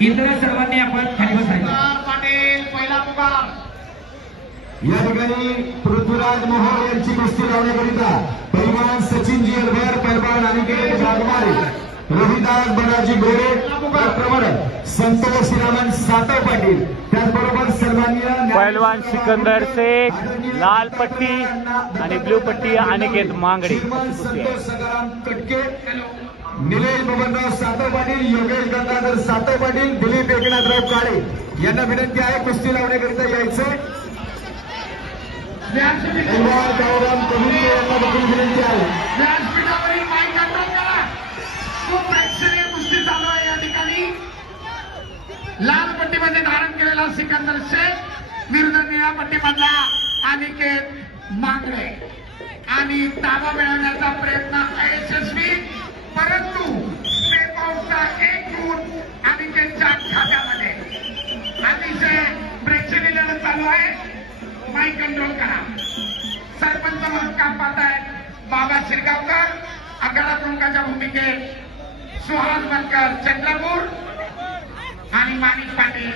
इतर सर्वांनी आपण खाली बसायचं. पाटील पहिला पुकार. या ठिकाणी पृथ्वीराज मोहोळ यांची कुस्ती लावण्याकरिता पैलवान सचिन जी अलभर, पैलवान अनिकेत वाघमारे, रविदास बराजी गोरे, त्याचप्रमाणे संतोष श्रीरामन सातव पाटील, त्याचबरोबर सन्माननीय पहलवान सिकंदर शेख, लाल पट्टी आणि ब्लू पट्टी अनिकेत मांगडे. संतोष सकाराम कटके, निलेश बबनराव सातव पाटील, योगेश गंगाधर सातव पाटील, दिलीप एकनाथराव काळे यांना विनंती आहे कुस्ती लावण्याकरिता यायचे. पैलवान गावराम कविंद्रे यांना देखील विनंती आहे. व्यासपीठावरील माईक कंट्रोल करा. खूप प्रेक्षणीय कुस्ती चालू आहे या ठिकाणी. लाल पट्टीमध्ये धारण केलेला सिकंदर शेख विरुद्ध निळ्या पट्टीमधला अनिकेत मांगडे. आणि ताबा मिळवण्याचा प्रयत्न अयशस्वी, परंतु स्टेपआउटचा एक गुण अनिकेतच्या खात्यामध्ये. अतिशय प्रेक्षणीय लढत चालू आहे. माईक कंट्रोल करा. सरपंच म्हणून काम पाहतायत बाबा शिरगावकर, आखाडा प्रमुखाच्या भूमिकेत सुहास बनकर चंद्रपूर आणि माणिक पाटील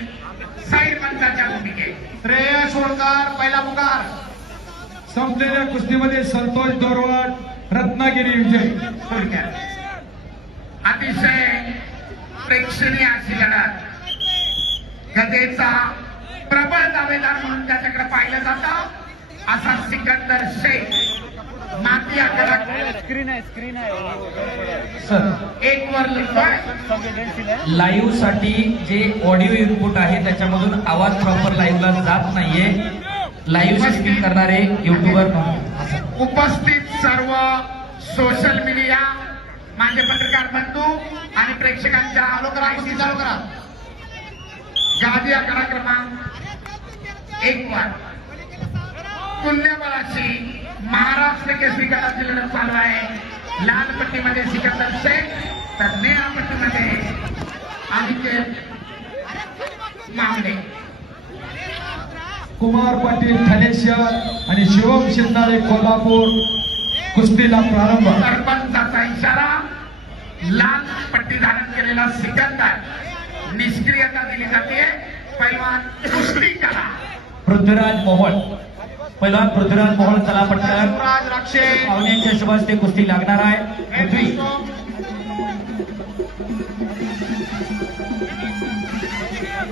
साईड पंचाच्या भूमिकेत. श्रेयस होळकर पहिला पुकार. संपलेल्या कुस्तीमध्ये संतोष दोरवाड, रत्नागिरी विजय. थोडक्यात अतिशय प्रेक्षणीय अशी लढत. गदेचा प्रबळ दावेदार म्हणून त्याच्याकडे पाहिलं जातं असा सिकंदर शेख. माती आखाडा स्क्रीन आहे सर, एक वर लिहितोय. लाईव्ह साठी जे ऑडिओ इनपुट आहे त्याच्यामधून आवाज प्रॉपर लाईव्हला जात नाहीये. लाईव्ह सिस्टीम करणारे युट्यूबर उपस्थित सर्व सोशल मीडिया माझे पत्रकार बंधू आणि प्रेक्षकांच्या चालू करा. गादी आकडा क्रमांक 1 वर तुल्यबळाची महाराष्ट्र केसरी गटाची लढत चालू आहे. लाल पट्टीमध्ये सिकंदर शेख, तर निळ्या पट्टीमध्ये अनिकेत मांगडे. कुमार पाटील ठाणे शहर आणि शिवम शिंदाळे कोल्हापूर. कुस्तीला प्रारंभ. सरपंचाचा इशारा. लाल पट्टी धारण केलेला सिकंदर. निष्क्रियता दिली जाते. पैलवान कुस्ती करा. पृथ्वीराज मोहोळ, पैलवान पृथ्वीराज मोहोळ चला पटकन. राज राक्षे पाहुण्यांच्या शुभास्ते कुस्ती लागणार आहे. पृथ्वी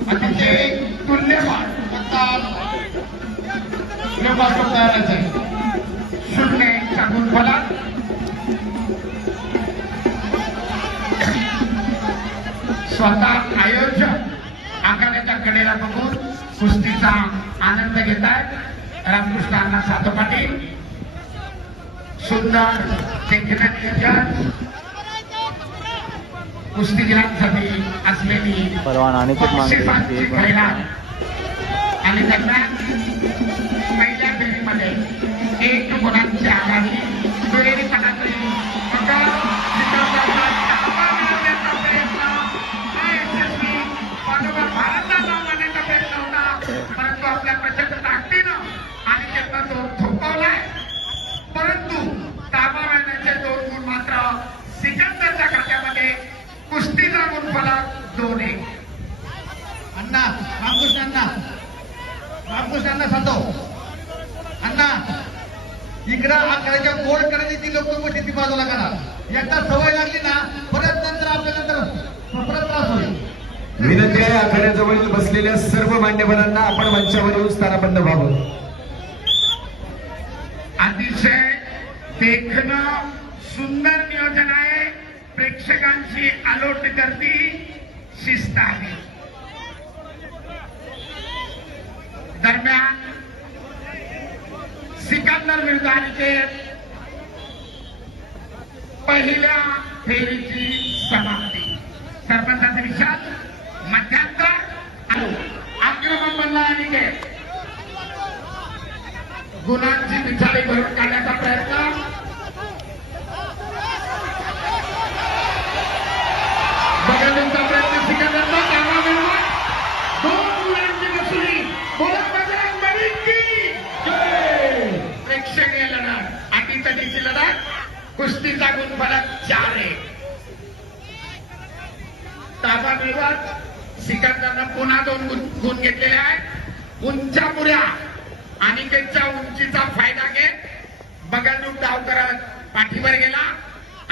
अतिशय तुल्यमान योगासन तयार आहे. 0-1चा गुणफलक. स्वतः आयोजक आखाड्याच्या कडेला बघून कुस्तीचा आनंद घेत आहेत. रामकृष्ण अण्णा सातव पाटील. सुंदर देखण्याचे जज कुस्तीगिरांसाठी असलेली पहलवान अनिकेत मांगडे बक्षिसांची यांचे खैरात. आणि दरम्यान पहिल्या फेरीमध्ये 1 गुणांची आघाडी. दुहेरी पटातली भारतला नाव मानण्याचा प्रयत्न होता, परंतु आपल्या प्रचंड ताकदीनं आणि त्यांना तो थोपवलाय. परंतु ताबा मिळण्याचे 2 गुण मात्र सिकंदरच्या खात्यामध्ये. कुस्तीचा गुणफलक 2-1. अण्णा रामकृष्णांना सांगतो. अण्णा इकडं आखाड्याच्या गोड करण्याची लोक मोठी ती बाजूला करा. एकदा सवय लागली ना परत नंतर आपल्याला परत त्रास होईल. विनंती आहे आखाड्याजवळील बसलेल्या सर्व मान्यवरांना आपण मंचावर येऊन स्थानाबद्ध व्हावं. अतिशय देखणं सुंदर नियोजन आहे. प्रेक्षकांची अलोट गर्दी, शिस्त आहे. दरम्यान सिकंदर विरुद्ध अनिकेत. पहिल्या फेरीची समाप्ती. सरपंचाचे विचार मध्यांतर. आक्रमण बनला अनिकेत. गुणांची पिछाडी भरून काढण्याचा प्रयत्न. बघण्याचा प्रयत्न सिकंदरचा. कामा मिळवा. 2 गुणांची वसुली. बोला बजरंग बली की जय. प्रेक्षणीय लढत, अटीतटीची लढत. कुस्तीचा गुणफलक 4-1. ताबा मिळवत सिकंदरनं पुन्हा 2 गुण घेतलेले आहेत. उंचापुऱ्या अनिकेतच्या उंचीचा फायदा घेत बगलरूप डाव करत पाठीवर गेला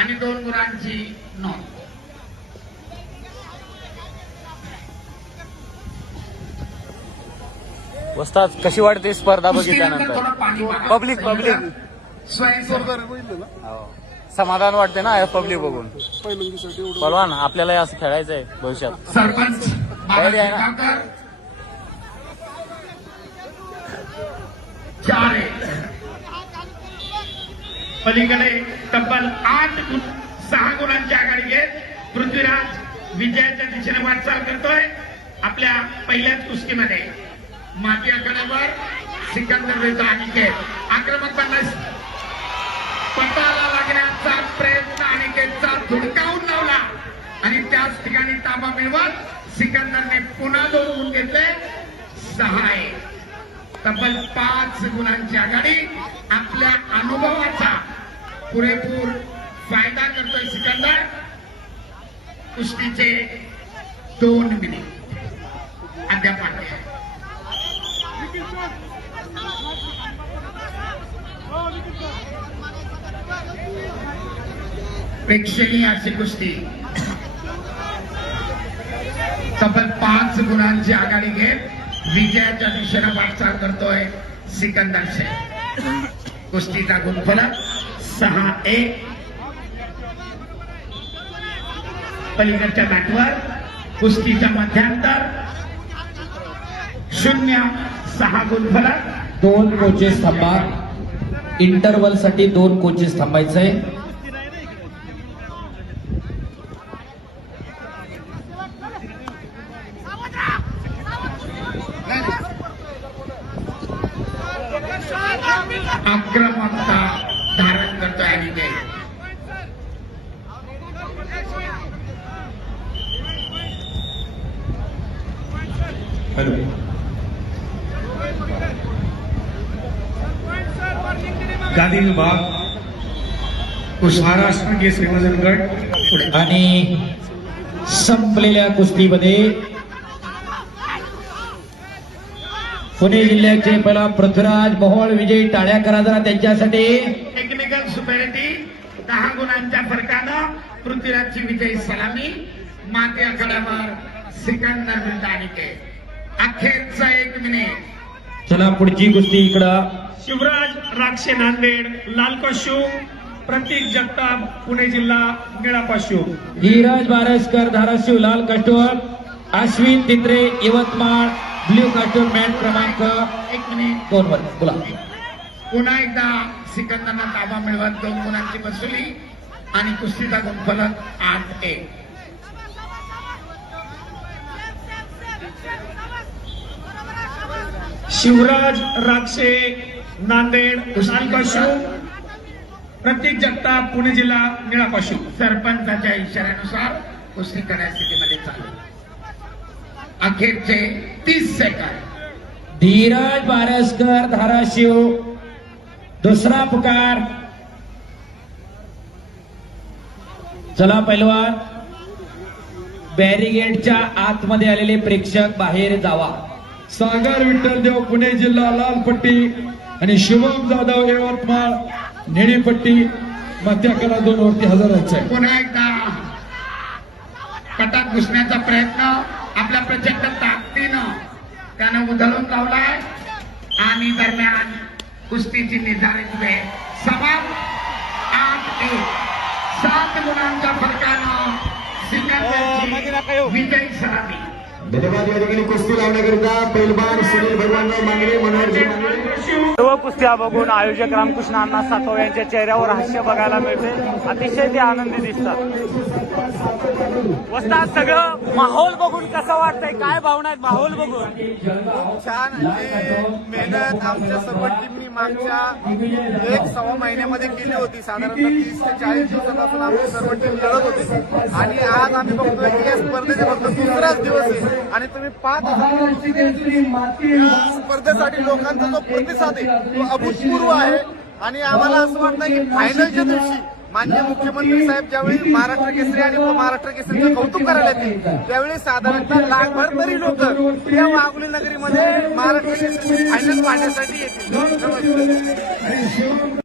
आणि 2 गुणांची नोंद. वस्ताद कशी वाटते स्पर्धा कुस्तीनंतर बघितल्यानंतर? थोडं पाणी मागा. पब्लिक समाधान वाटते ना पब्लिक बघून. पलवान आपल्याला असं खेळायचंय भविष्यात. सरपंच तयारी आहे ना? बाळासाहेब 4 आहे. पलीकडे तब्बल 6 गुणांची आघाडी घेत पृथ्वीराज विजयाच्या दिशेने वाटचाल करतोय. आपल्या पहिल्याच कुस्तीमध्ये माती आखाड्यावर सिकंदर विरुद्ध अनिकेत आक्रमकपणे पटाला लागण्याचा प्रयत्न अनिकेतचा धुडकावून लावला आणि त्याच ठिकाणी ताबा मिळवत सिकंदरने पुन्हा 2 गुण घेतले. 6 आहे. तब्बल 5 गुणांची आघाडी. आपल्या अनुभवाचा पुरेपूर फायदा करतोय सिकंदर. कुस्तीचे 2 मिनिट अद्याप आहे. प्रेक्षणीय अशी कुस्ती. तब्बल 5 गुणांची आघाडी घेत विजयाच्या दिशेने वाटचाल करतोय सिकंदर शेख. कुस्तीचा गुणफलक 6-1. पलीकडच्या मॅटवर कुस्तीचा मध्यांतर 0-6 गुणफलक. 2 कोचेस थांबा. इंटरव्हल साठी 2 कोचेस थांबायचंय. आक्रमकता धारण करतोय अनिकेत. गादी विभाग महाराष्ट्र केसरी वजन गट पुढे. आणि संपलेल्या कुस्तीमध्ये पुणे जिल्ह्याचे पहिला पृथ्वीराज मोहोळ विजयी. टाळ्या करा जरा त्यांच्यासाठी. टेक्निकल सुपेरिटी 10 गुणांच्या फरकानं पृथ्वीराजची विजयी सलामी. माती आखाड्यावर सिकंदर विरुद्ध अनिकेत. अखेरचा 1 मिनिट. चला पुढची कुस्ती इकडं. शिवराज राक्षे नांदेड लाल कॉस्ट्यूम, प्रतीक जगताप पुणे जिल्हा निळा कॉस्ट्यूम. धीरज बारसकर धाराशिव लाल costume, Ashwin Titre Yavatmal blue costume. Mat क्रमांक 1 मिनिट. 2 वर बोला. पुन्हा एकदा सिकंदरनं ताबा मिळवत 2 गुणांची वसुली आणि कुस्तीचा गुणफलक 8-1. शिवराज राक्षे नांदेड लाल कॉस्ट्यूम, प्रतीक जगताप पुणे जिल्हा निळा कॉस्ट्यूम. सरपंचाच्या इशाऱ्यानुसार कुस्ती करण्याच्या स्थितीमध्ये चालू. अखेरचे 30 सेकंद. धीरज बारसकर धाराशिव. दुसरा पुकार. चला पैलवान. बॅरिगेडच्या आतमध्ये आलेले प्रेक्षक बाहेर जावा. सागर विठ्ठलदेव पुणे जिल्हा लाल पट्टी आणि शिवम जाधव यवतमाळ निळी पट्टी. मध्याकडा 2 वरती हजर व्हायचं आहे. पुन्हा एकदा पटात घुसण्याचा प्रयत्न आपल्या प्रचंड ताकदीनं त्यानं उधळून लावलाय आणि दरम्यान कुस्तीची निर्धारित वेळ समाप्त. 8-1. 7 गुणांच्या फरकानं सिकंदरची विजयी सलामी. धन्यवाद. या ठिकाणी कुस्ती लावण्याकरिता पैलवान सुनील भगवानराव मांगरे, मनोहरजी मांगरे. सर्व कुस्त्या बघून आयोजक रामकृष्ण अण्णा सातव यांच्या चेहऱ्यावर हास्य बघायला मिळते. अतिशय ते आनंदी दिसतात. वस्ताद सगळं माहोल बघून कसं वाटतंय? काय भावना आहेत माहोल बघून? खूप छान. मेहनत आमच्या सर्व टीमनी मागच्या 1-1.25 महिन्यामध्ये केली होती. साधारणतः 30 ते 40 दिवसापासून आमची सर्व टीम लढत होती आणि आज आम्ही बघतोय की या स्पर्धेचे फक्त 2राच दिवस आहे आणि तुम्ही 5 स्पर्धेसाठी लोकांचा जो प्रतिसाद आहे तो अभूतपूर्व आहे आणि आम्हाला असं वाटतं की फायनलच्या दिवशी माननीय मुख्यमंत्री साहेब ज्यावेळी महाराष्ट्र केसरी आणि उपमहाराष्ट्र केसरीचं कौतुक करायला येतील त्यावेळी साधारणतः लाखभर तरी लोक या वाघोली नगरीमध्ये महाराष्ट्र केसरी फायनल पाहण्यासाठी येतील. नमस्कार.